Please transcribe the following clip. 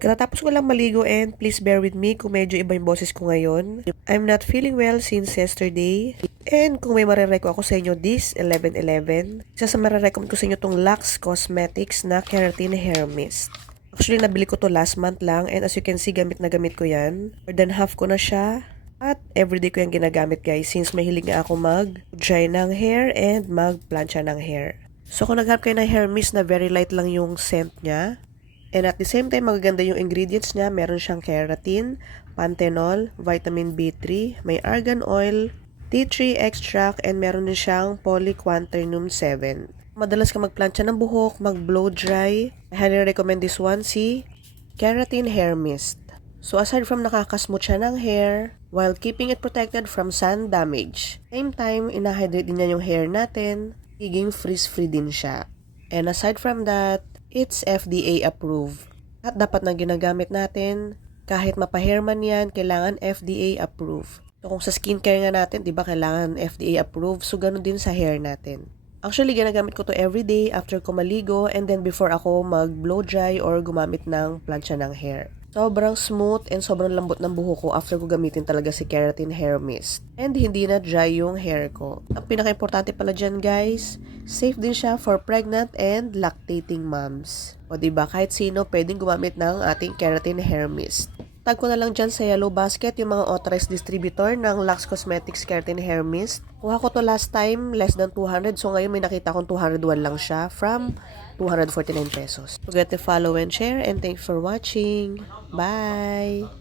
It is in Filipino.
Katatapos ko lang maligo and please bear with me kung medyo iba yung boses ko ngayon. I'm not feeling well since yesterday. And kung may marereko ako sa inyo this 11/11, isa sa marerecommend ko sa inyo tong Lux Cosmetics na Keratin Hair Mist. Actually, nabili ko to last month lang and as you can see, gamit na gamit ko yan. More than half ko na siya. At everyday ko yung ginagamit guys since mahilig nga ako mag-dry ng hair and mag-plancha ng hair. So kung naghanap kayo ng hair mist na very light lang yung scent niya, and at the same time, magaganda yung ingredients niya. Meron siyang keratin, panthenol, vitamin B3, may argan oil, tea tree extract, and meron din siyang polyquanternum 7. Madalas ka magplancha ng buhok, mag-blow dry, I highly recommend this one, si Keratin Hair Mist. So aside from nakakasmooth siya ng hair, while keeping it protected from sun damage, same time, inahydrate din niya yung hair natin, higing frizz-free din siya. And aside from that, it's FDA approved. At dapat na ginagamit natin, kahit mapahair man yan, kailangan FDA approved. So kung sa skincare nga natin, di ba kailangan FDA approved? So ganun din sa hair natin. Actually, ginagamit ko to everyday after ko maligo and then before ako mag-blow dry or gumamit ng plancha ng hair. Sobrang smooth and sobrang lambot ng buhok ko after ko gamitin talaga si Keratin Hair Mist. And hindi na dry yung hair ko. Ang pinaka-importante pala dyan guys, safe din siya for pregnant and lactating moms. O diba, kahit sino pwedeng gumamit ng ating Keratin Hair Mist. Tag ko na lang dyan sa yellow basket yung mga authorized distributor ng Lux Cosmetics Keratin Hair Mist. Kuha ko to last time, less than 200. So ngayon may nakita kong 201 lang siya from 249 pesos. Forget to follow and share and thanks for watching. Bye!